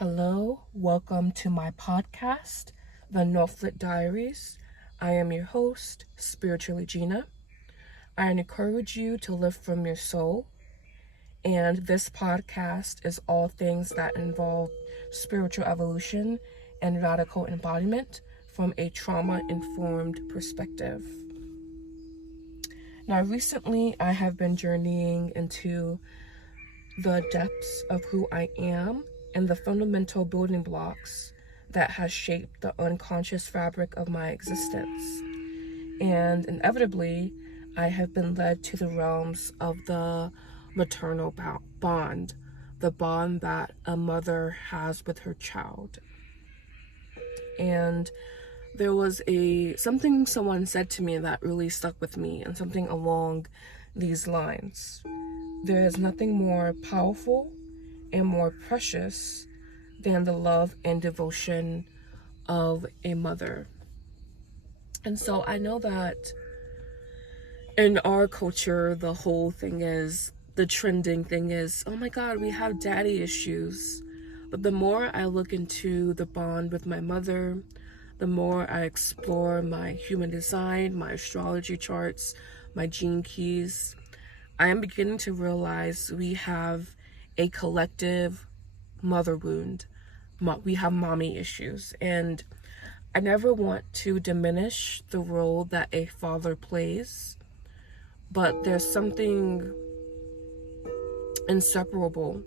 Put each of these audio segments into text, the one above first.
Hello, welcome to my podcast, The Northlit Diaries. I am your host, Spiritually Gina. I encourage you to live from your soul, and this podcast is all things that involve spiritual evolution and radical embodiment from a trauma-informed perspective. Now, recently I have been journeying into the depths of who I am and the fundamental building blocks that has shaped the unconscious fabric of my existence. And inevitably, I have been led to the realms of the maternal bond, the bond that a mother has with her child. And there was something someone said to me that really stuck with me, and something along these lines. There is nothing more powerful and more precious than the love and devotion of a mother. And so I know that in our culture, the trending thing is, oh my God, we have daddy issues. But the more I look into the bond with my mother, the more I explore my human design, my astrology charts, my gene keys, I am beginning to realize we have a collective mother wound. We have mommy issues. And I never want to diminish the role that a father plays, but there's something inseparable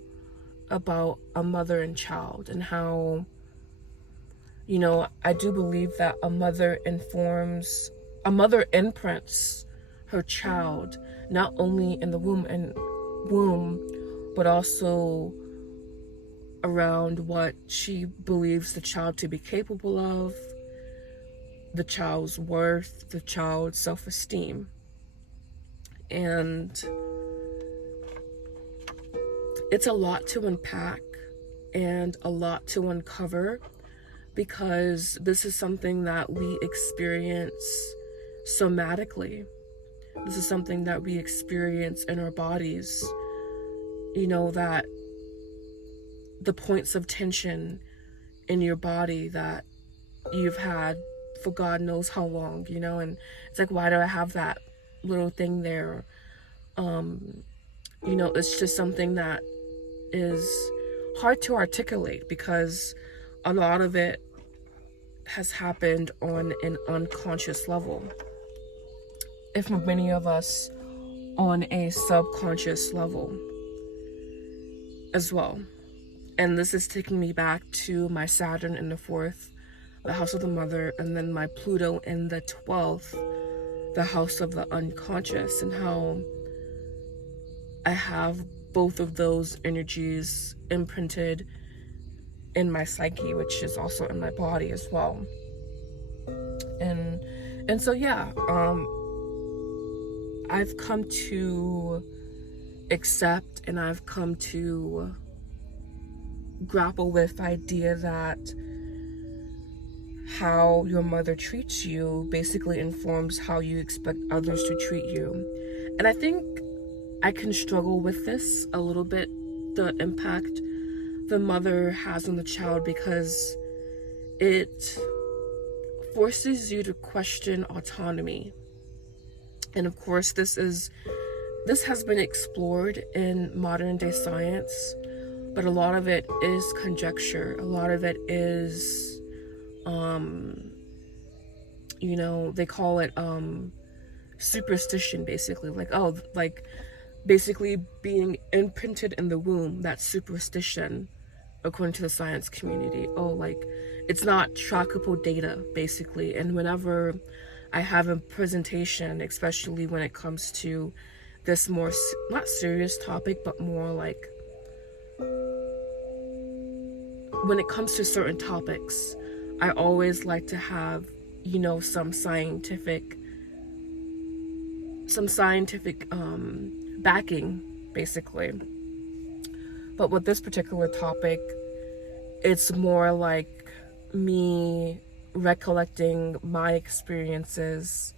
about a mother and child, and how, I do believe that a mother imprints her child not only in the womb, but also around what she believes the child to be capable of, the child's worth, the child's self-esteem. And it's a lot to unpack and a lot to uncover, because this is something that we experience somatically. This is something that we experience in our bodies. That the points of tension in your body that you've had for God knows how long, and it's like, why do I have that little thing there? It's just something that is hard to articulate, because a lot of it has happened on an unconscious level, if for many of us on a subconscious level as well. And this is taking me back to my Saturn in the 4th, the house of the mother, and then my Pluto in the 12th, the house of the unconscious, and how I have both of those energies imprinted in my psyche, which is also in my body as well. And so I've come to accept, and I've come to grapple with the idea that how your mother treats you basically informs how you expect others to treat you. And I think I can struggle with this a little bit, the impact the mother has on the child, because it forces you to question autonomy. And of course, this has been explored in modern day science, but a lot of it is conjecture. A lot of it is, they call it superstition, basically. Basically being imprinted in the womb, that's superstition, according to the science community. It's not trackable data, basically. And whenever I have a presentation, especially when it comes to this more, not serious topic, but more like when it comes to certain topics, I always like to have, some scientific backing, basically. But with this particular topic, it's more like me recollecting my experiences,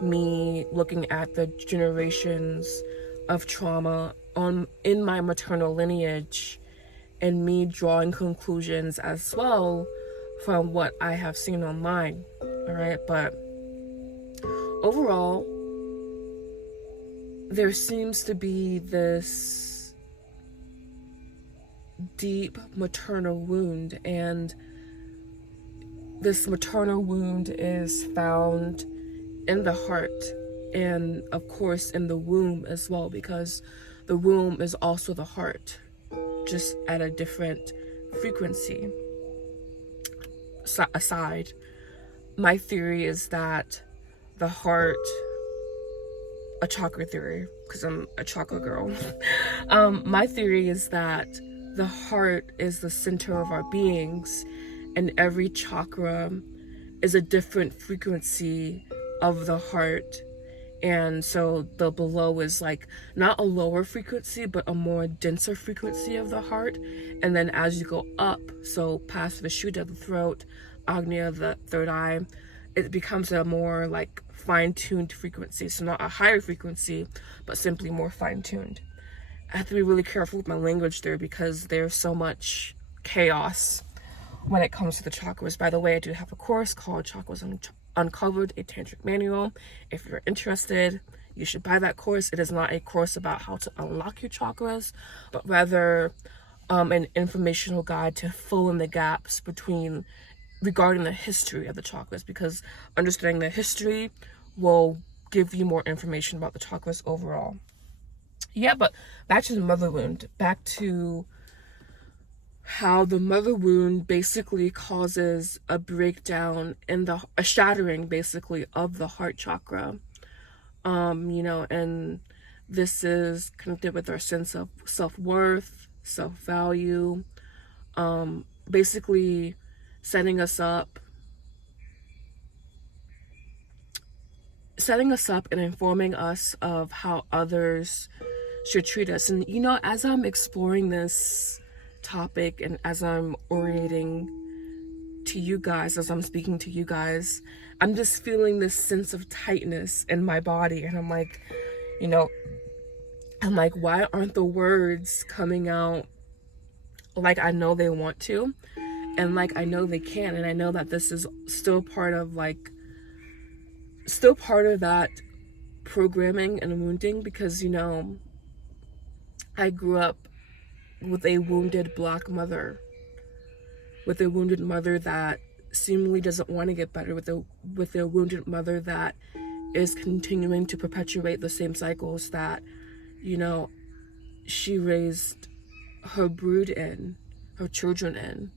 me looking at the generations of trauma in my maternal lineage, and me drawing conclusions as well from what I have seen online. All right, but overall, there seems to be this deep maternal wound, and this maternal wound is found in the heart and, of course, in the womb as well, because the womb is also the heart, just at a different frequency. Aside, my theory is that the heart, a chakra theory, because I'm a chakra girl, my theory is that the heart is the center of our beings, and every chakra is a different frequency of the heart. And so the below is like not a lower frequency, but a more denser frequency of the heart. And then as you go up, so past Vishuddha, the throat, Agnya, the third eye, it becomes a more like fine-tuned frequency. So not a higher frequency, but simply more fine-tuned. I have to be really careful with my language there, because there's so much chaos when it comes to the chakras. By the way, I do have a course called Chakras Uncovered, a Tantric Manual. If you're interested, you should buy that course. It is not a course about how to unlock your chakras, but rather an informational guide to fill in the gaps regarding the history of the chakras, because understanding the history will give you more information about the chakras overall. Yeah, but back to the mother wound, back to how the mother wound basically causes a breakdown in a shattering basically of the heart chakra. And this is connected with our sense of self-worth, self-value, basically setting us up and informing us of how others should treat us. And as I'm exploring this topic and as I'm orating to you guys, as I'm speaking to you guys, I'm just feeling this sense of tightness in my body. And I'm like, why aren't the words coming out like I know they want to, and like I know they can? And I know that this is still part of that programming and wounding, because I grew up with a wounded Black mother, with a wounded mother that seemingly doesn't want to get better, with a wounded mother that is continuing to perpetuate the same cycles that she raised her brood in, her children in.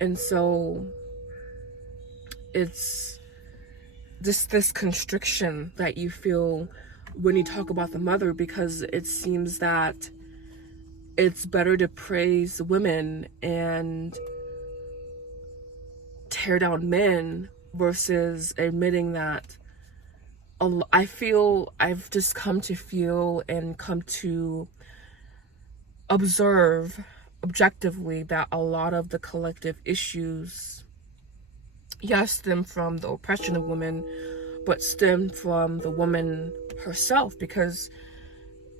And so it's just this constriction that you feel when you talk about the mother, because it seems that it's better to praise women and tear down men versus admitting that I've just come to feel and come to observe objectively that a lot of the collective issues, yes, stem from the oppression of women, but stem from the woman herself, because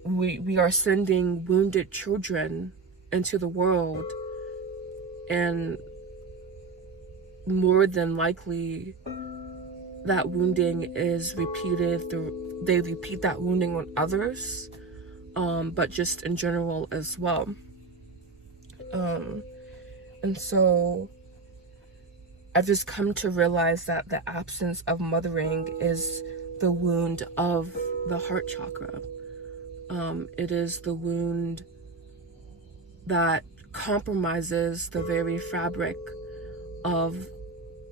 we are sending wounded children into the world, and more than likely that wounding is repeated. They repeat that wounding on others, but just in general as well. And so I've just come to realize that the absence of mothering is the wound of the heart chakra. It is the wound that compromises the very fabric of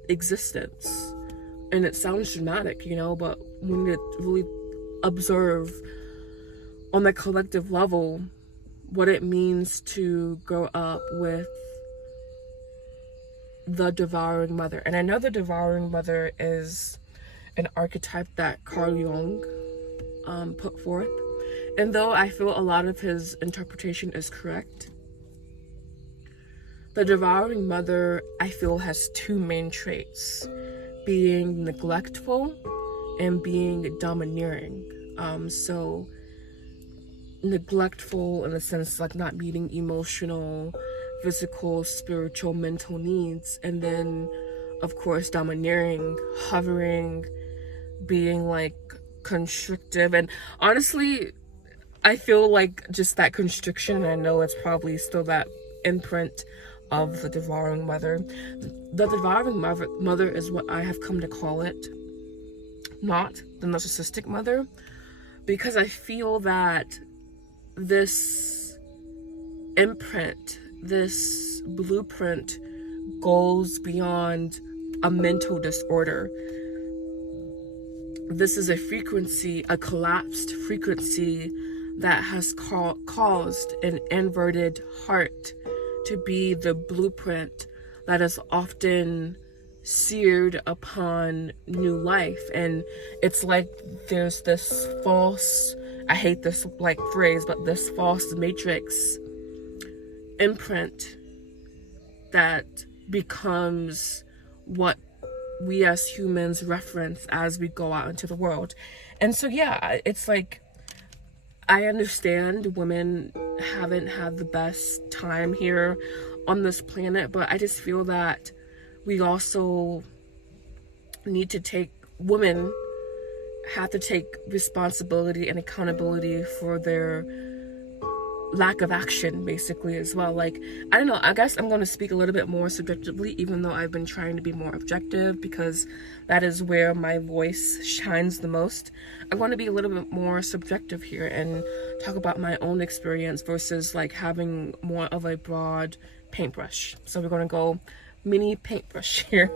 existence. And it sounds dramatic, but when you really observe on the collective level what it means to grow up with the devouring mother. And I know the devouring mother is an archetype that Carl Jung put forth. And though I feel a lot of his interpretation is correct, the devouring mother, I feel, has two main traits: being neglectful and being domineering. So neglectful in a sense like not being emotional, physical, spiritual, mental needs. And then, of course, domineering, hovering, being like constrictive. And honestly, I feel like just that constriction, I know it's probably still that imprint of the devouring mother. The devouring mother is what I have come to call it, not the narcissistic mother, because I feel that this imprint, this blueprint goes beyond a mental disorder. This is a frequency, a collapsed frequency that has caused an inverted heart to be the blueprint that is often seared upon new life. And it's like there's this false, I hate this like phrase, but this false matrix imprint that becomes what we as humans reference as we go out into the world. And so yeah, it's like, I understand women haven't had the best time here on this planet, but I just feel that we also need to women have to take responsibility and accountability for their lack of action, basically, as well. Like, I don't know, I guess I'm going to speak a little bit more subjectively, even though I've been trying to be more objective, because that is where my voice shines the most. I want to be a little bit more subjective here and talk about my own experience versus like having more of a broad paintbrush. So we're going to go mini paintbrush here.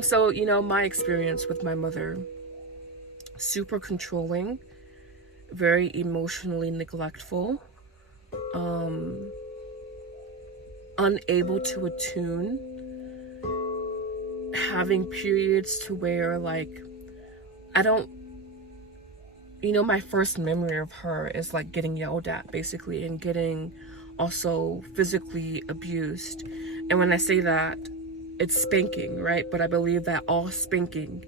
So, you know, my experience with my mother, super controlling, very emotionally neglectful, unable to attune, having periods to where like my first memory of her is like getting yelled at, basically, and getting also physically abused. And when I say that, it's spanking, right? But I believe that all spanking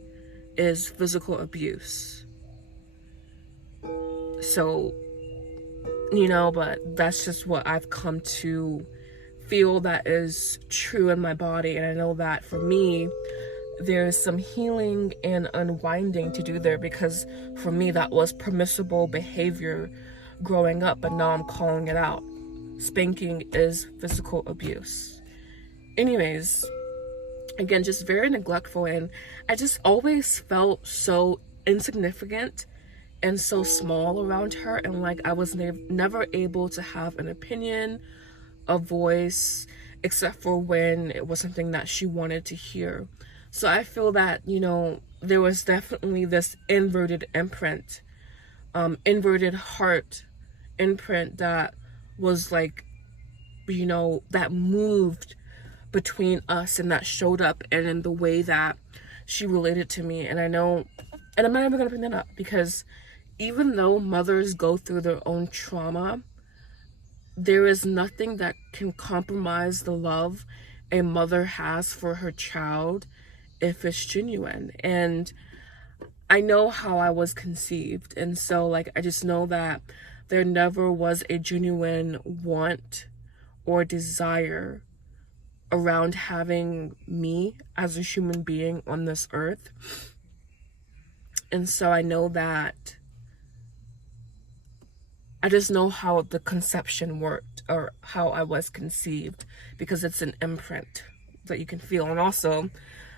is physical abuse. So, you know, but that's just what I've come to feel that is true in my body. And I know that for me, there's some healing and unwinding to do there, because for me that was permissible behavior growing up, but now I'm calling it out. Spanking is physical abuse. Anyways, again, just very neglectful, and I just always felt so insignificant and so small around her, and like I was never able to have an opinion, a voice, except for when it was something that she wanted to hear. So I feel that, you know, there was definitely this inverted imprint, inverted heart imprint that was like, you know, that moved between us, and that showed up and in the way that she related to me. And I know, and I'm not even gonna bring that up, because even though mothers go through their own trauma, there is nothing that can compromise the love a mother has for her child if it's genuine. And I know how I was conceived, and so like I just know that there never was a genuine want or desire around having me as a human being on this earth. And so I know that, I just know how the conception worked, or how I was conceived, because it's an imprint that you can feel. And also,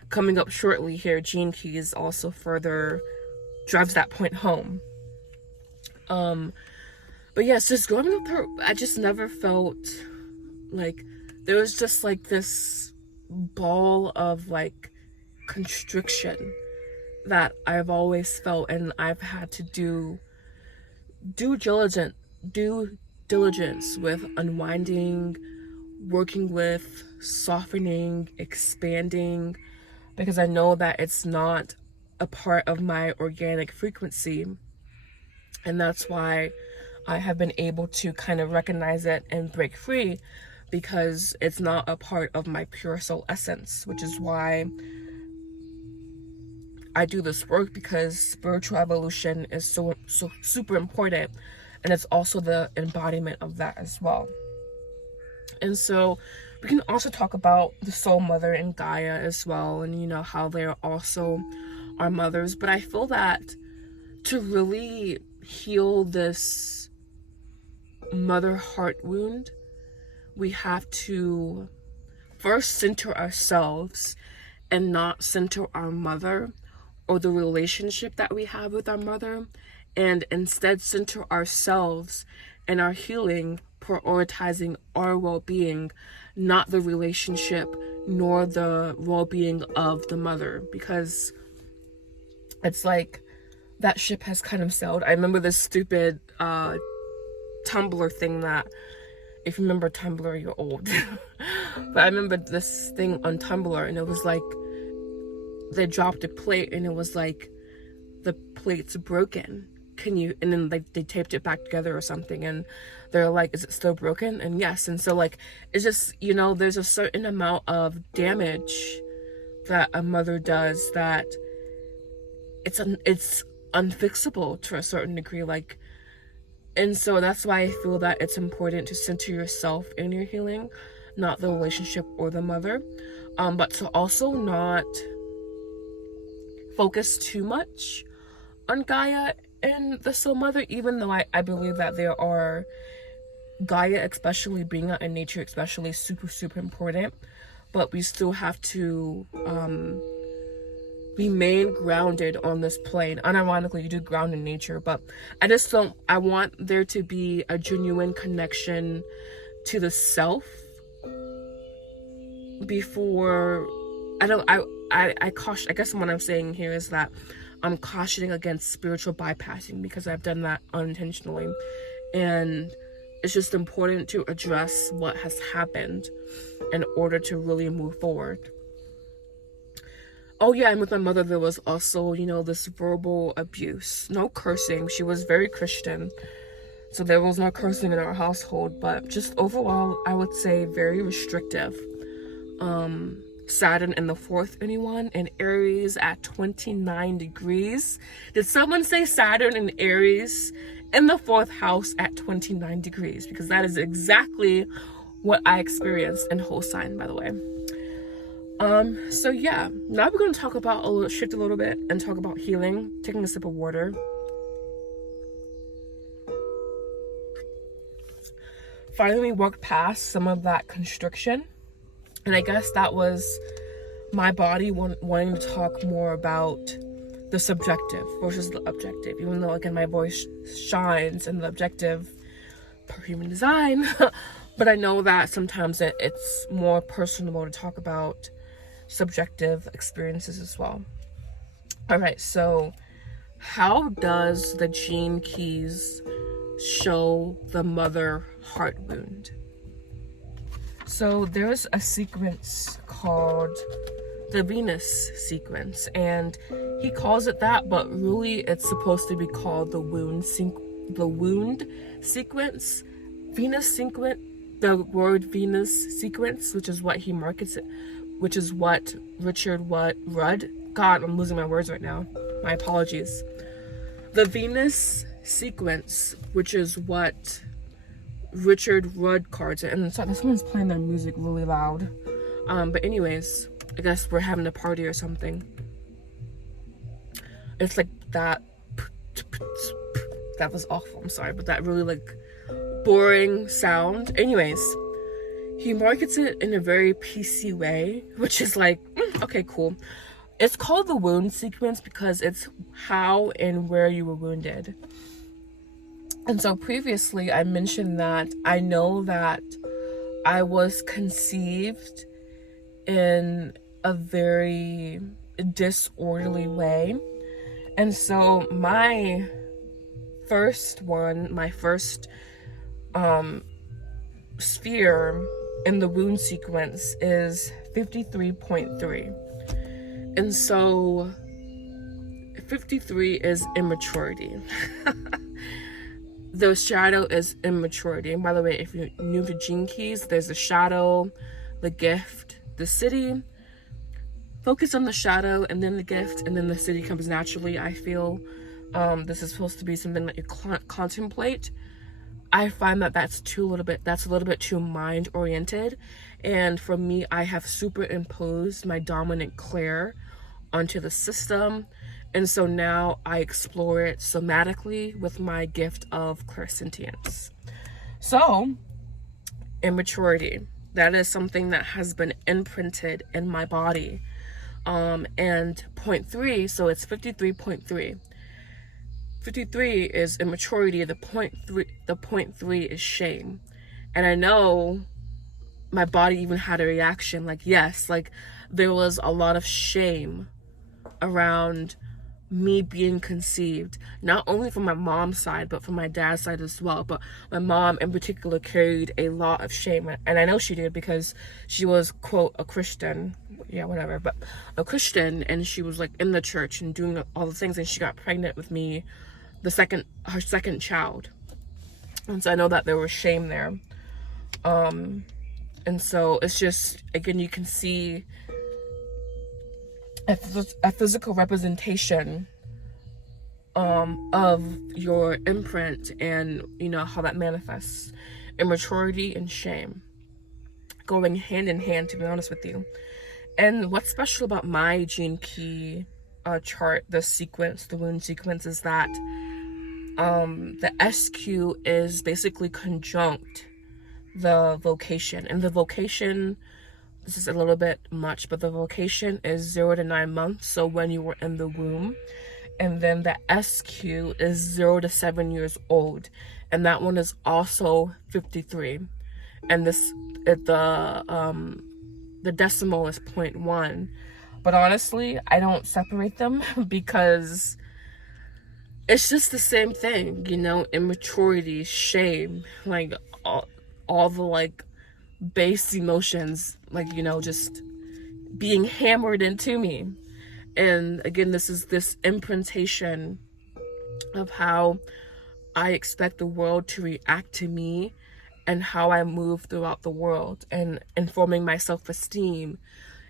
coming up shortly here, Gene Keys also further drives that point home. But yes, just growing up with her, I just never felt like, there was just like this ball of like constriction that I've always felt, and I've had to do due diligence with unwinding, working with, softening, expanding, because I know that it's not a part of my organic frequency. And that's why I have been able to kind of recognize it and break free, because it's not a part of my pure soul essence, which is why I do this work, because spiritual evolution is so super important, and it's also the embodiment of that as well. And so we can also talk about the soul mother and Gaia as well, and you know how they're also our mothers. But I feel that to really heal this mother heart wound, we have to first center ourselves and not center our mother or the relationship that we have with our mother, and instead center ourselves and our healing, prioritizing our well-being, not the relationship nor the well-being of the mother, because it's like that ship has kind of sailed. I remember this stupid Tumblr thing that, if you remember Tumblr, you're old. But I remember this thing on Tumblr, and it was like they dropped a plate and it was like, the plate's broken, can you, and then like they taped it back together or something, and they're like, is it still broken? And yes. And so like, it's just, you know, there's a certain amount of damage that a mother does that it's unfixable to a certain degree, like. And so that's why I feel that it's important to center yourself in your healing, not the relationship or the mother, but to also not focus too much on Gaia and the soul mother, even though I believe that there are, Gaia especially, being out in nature especially, super important, but we still have to remain grounded on this plane. Unironically, you do ground in nature, but I want there to be a genuine connection to the self before, I caution, I guess what I'm saying here is that I'm cautioning against spiritual bypassing, because I've done that unintentionally, and it's just important to address what has happened in order to really move forward. Oh yeah, and with my mother, there was also, you know, this verbal abuse. No cursing. She was very Christian, so there was no cursing in our household, but just overall, I would say very restrictive. Saturn in the 4th, anyone? In Aries at 29 degrees. Did someone say Saturn in Aries in the 4th house at 29 degrees? Because that is exactly what I experienced in whole sign, by the way. So yeah, now we're going to talk about shift a little bit and talk about healing. Taking a sip of water. Finally worked past some of that constriction, and I guess that was my body wanting to talk more about the subjective versus the objective, even though again my voice shines in the objective per human design. But I know that sometimes it's more personal to talk about subjective experiences as well. All right, so how does the gene keys show the mother heart wound? So there's a sequence called the Venus sequence, and he calls it that, but really it's supposed to be called the wound sequence. Venus sequence, the word Venus sequence, which is what he markets it, which is what Richard Rudd, God, I'm losing my words right now, my apologies. The Venus sequence, which is what Richard Rudd cards it, and so someone's playing their music really loud. But anyways, I guess we're having a party or something. It's like that. That was awful, I'm sorry, but that really like boring sound. Anyways, he markets it in a very PC way, which is like, okay, cool. It's called the wound sequence because it's how and where you were wounded. And so previously I mentioned that I know that I was conceived in a very disorderly way. And so my first sphere in the wound sequence is 53.3. And so 53 is immaturity. The shadow is immaturity. And by the way, if you're new to Gene Keys, there's the shadow, the gift, the city. Focus on the shadow and then the gift, and then the city comes naturally, I feel. This is supposed to be something that you contemplate. I find that that's a little bit too mind oriented. And for me, I have superimposed my dominant Claire onto the system. And so now I explore it somatically with my gift of clairsentience. So, immaturity. That is something that has been imprinted in my body. And point 3, so it's 53.3. 53 is immaturity. The point 3 is shame. And I know my body even had a reaction, like, yes, like there was a lot of shame around me being conceived, not only from my mom's side but from my dad's side as well. But my mom in particular carried a lot of shame, and I know she did because she was, quote, a Christian, but a Christian, and she was like in the church and doing all the things, and she got pregnant with me, her second child. And so I know that there was shame there. And so it's just, again, you can see a physical representation of your imprint, and how that manifests. Immaturity and shame going hand in hand, to be honest with you. And what's special about my gene key chart, the wound sequence, is that the SQ is basically conjunct the vocation. And the vocation, this is a little bit much, but the vocation is 0 to 9 months, so when you were in the womb. And then the SQ is 0 to 7 years old, and that one is also 53. And the decimal is 0.1. But honestly, I don't separate them because it's just the same thing, immaturity, shame, like all the like base emotions, like, just being hammered into me. And again, this is this imprintation of how I expect the world to react to me and how I move throughout the world, and informing my self-esteem,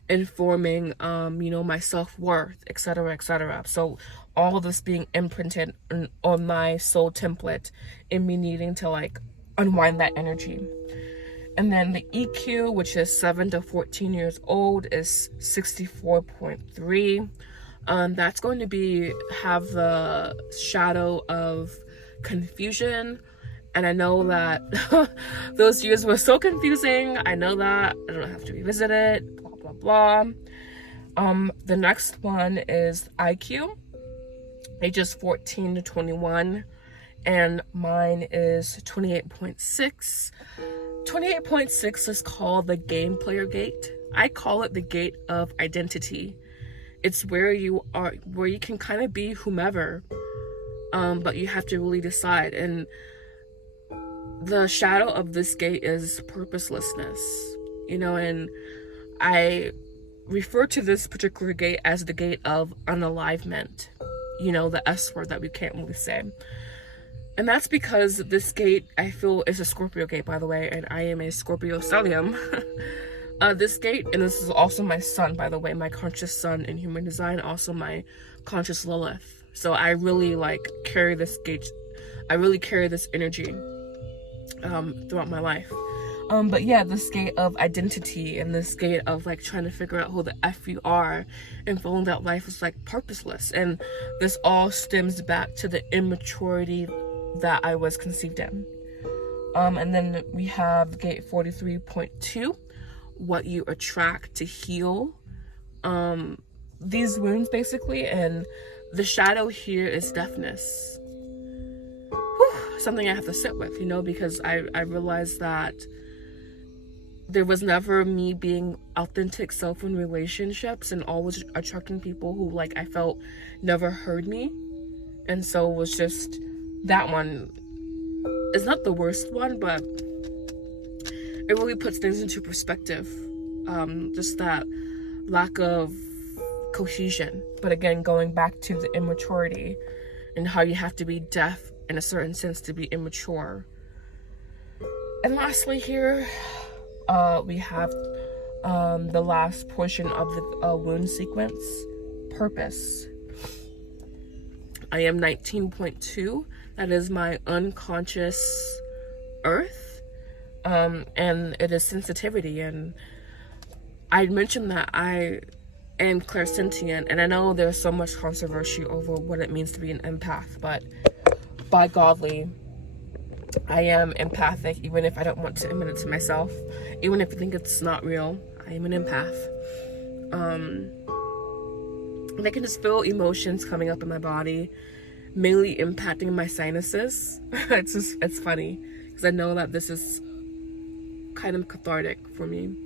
informing my self-worth, etc., etc. So all of this being imprinted on my soul template, and me needing to like unwind that energy. And then the EQ, which is 7 to 14 years old, is 64.3. That's going to have the shadow of confusion. And I know that those years were so confusing. I know that. I don't have to revisit it. Blah, blah, blah. The next one is IQ, ages 14 to 21. And mine is 28.6. 28.6 is called the game player gate. I call it the gate of identity. It's where you can kind of be whomever, but you have to really decide. And the shadow of this gate is purposelessness, and I refer to this particular gate as the gate of unalivement, the S word that we can't really say. And that's because this gate, I feel, is a Scorpio gate, by the way, and I am a Scorpio stellium. This gate, and this is also my sun, by the way, my conscious sun in human design, also my conscious Lilith. So I really carry this gate. I really carry this energy throughout my life. But yeah, this gate of identity, and this gate of trying to figure out who the F you are, and feeling that life is purposeless. And this all stems back to the immaturity that I was conceived in. And then we have gate 43.2, what you attract to heal these wounds, basically. And the shadow here is deafness. Something I have to sit with, because I realized that there was never me being authentic self in relationships, and always attracting people who I felt never heard me. And so it was just, that one is not the worst one, but it really puts things into perspective. Just that lack of cohesion. But again, going back to the immaturity and how you have to be deaf in a certain sense to be immature. And lastly here, we have the last portion of the wound sequence, purpose. I am 19.2. That is my unconscious earth, and it is sensitivity. And I mentioned that I am clairsentient, and I know there's so much controversy over what it means to be an empath, but by godly, I am empathic, even if I don't want to admit it to myself. Even if I think it's not real, I am an empath. And I can just feel emotions coming up in my body, mainly impacting my sinuses. It's funny, because I know that this is kind of cathartic for me.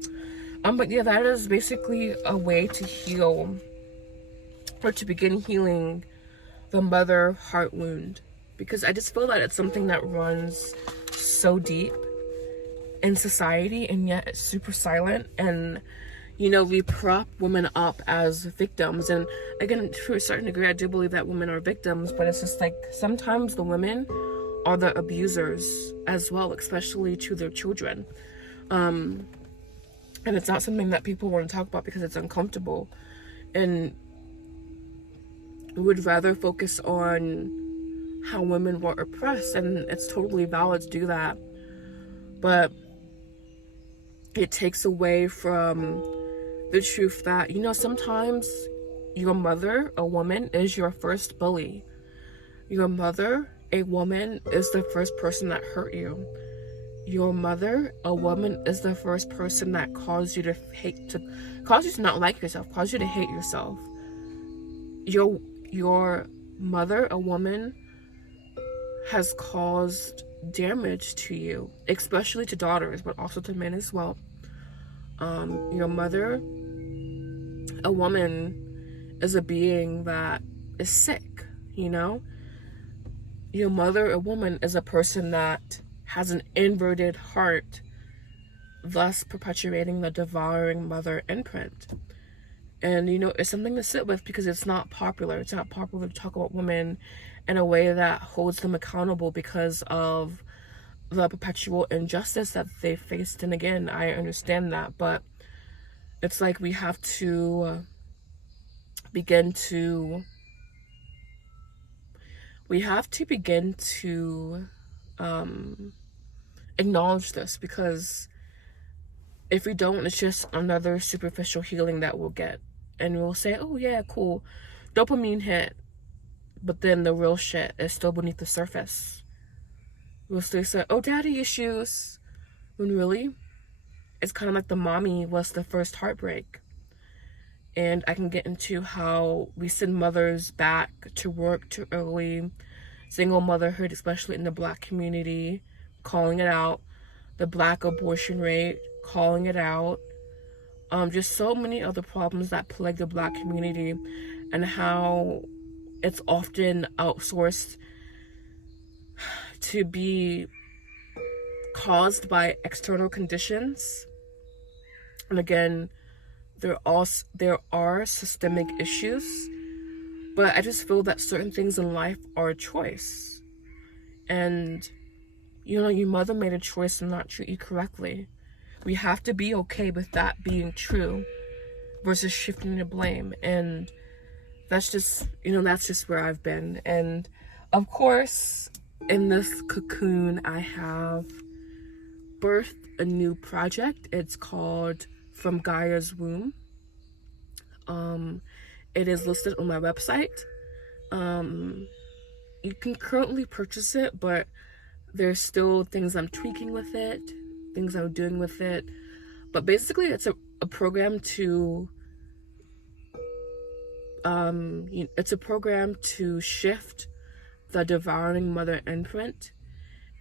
But yeah, that is basically a way to heal, or to begin healing the mother heart wound. Because I just feel that it's something that runs so deep in society, and yet it's super silent. And, you know, we prop women up as victims. And again, to a certain degree, I do believe that women are victims, but it's just like sometimes the women are the abusers as well, especially to their children. And it's not something that people want to talk about because it's uncomfortable. And would rather focus on how women were oppressed, and it's totally valid to do that, but it takes away from the truth that, you know, sometimes your mother, a woman, is your first bully. Your mother, a woman, is the first person that hurt you. Your mother, a woman, is the first person that caused you to not like yourself, caused you to hate yourself. Your mother, a woman, has caused damage to you, especially to daughters, but also to men as well. Your mother, a woman, is a being that is sick, you know? Your mother, a woman, is a person that has an inverted heart, thus perpetuating the devouring mother imprint. And, you know, it's something to sit with, because it's not popular. It's not popular to talk about women in a way that holds them accountable because of the perpetual injustice that they faced. And again, I understand that, but it's like we have to begin to acknowledge this, because if we don't, it's just another superficial healing that we'll get. And we'll say, oh yeah, cool, dopamine hit, but then the real shit is still beneath the surface. We'll still say, oh, daddy issues, when really, it's kind of like the mommy was the first heartbreak. And I can get into how we send mothers back to work too early, single motherhood, especially in the Black community, calling it out, the Black abortion rate, calling it out, just so many other problems that plague the Black community, and how it's often outsourced to be caused by external conditions. And again, there are systemic issues, but I just feel that certain things in life are a choice. And, you know, your mother made a choice to not treat you correctly. We have to be okay with that being true versus shifting the blame. And that's just, you know, that's just where I've been. And of course, in this cocoon, I have birthed a new project. It's called From Gaia's Womb. It is listed on my website. You can currently purchase it, but there's still things I'm tweaking with it, things I'm doing with it. But basically, it's a program to it's a program to shift the devouring mother imprint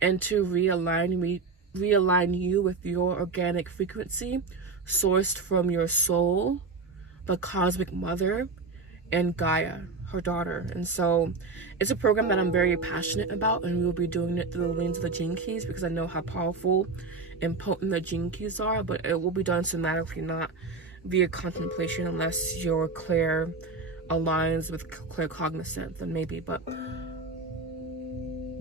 and to realign you with your organic frequency sourced from your soul, the cosmic mother, and Gaia, her daughter. And so it's a program that I'm very passionate about, and we'll be doing it through the lens of the gene keys, because I know how powerful and potent the gene keys are, but it will be done somatically, not via contemplation, unless your clair aligns with claircognizance, then maybe, but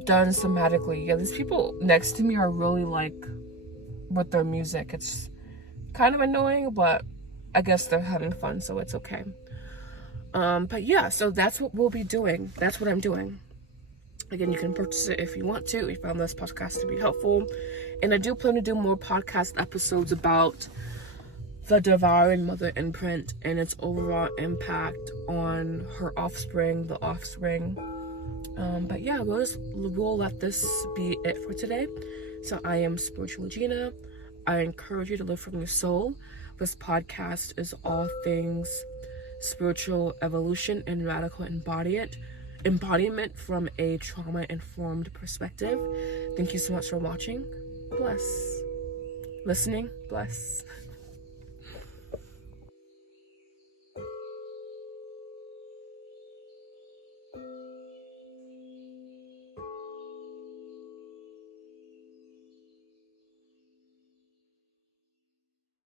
done somatically. Yeah, these people next to me are really like with their music. It's kind of annoying, but I guess they're having fun, so it's okay. But yeah, so that's what we'll be doing. That's what I'm doing. Again, you can purchase it if you want to, if you found this podcast to be helpful. And I do plan to do more podcast episodes about the Devouring Mother imprint and its overall impact on her offspring, the offspring. But yeah, we'll let this be it for today. So I am Spiritual Gina. I encourage you to live from your soul. This podcast is all things spiritual evolution and radical embodiment from a trauma-informed perspective. Thank you so much for watching. Bless. Listening. Bless.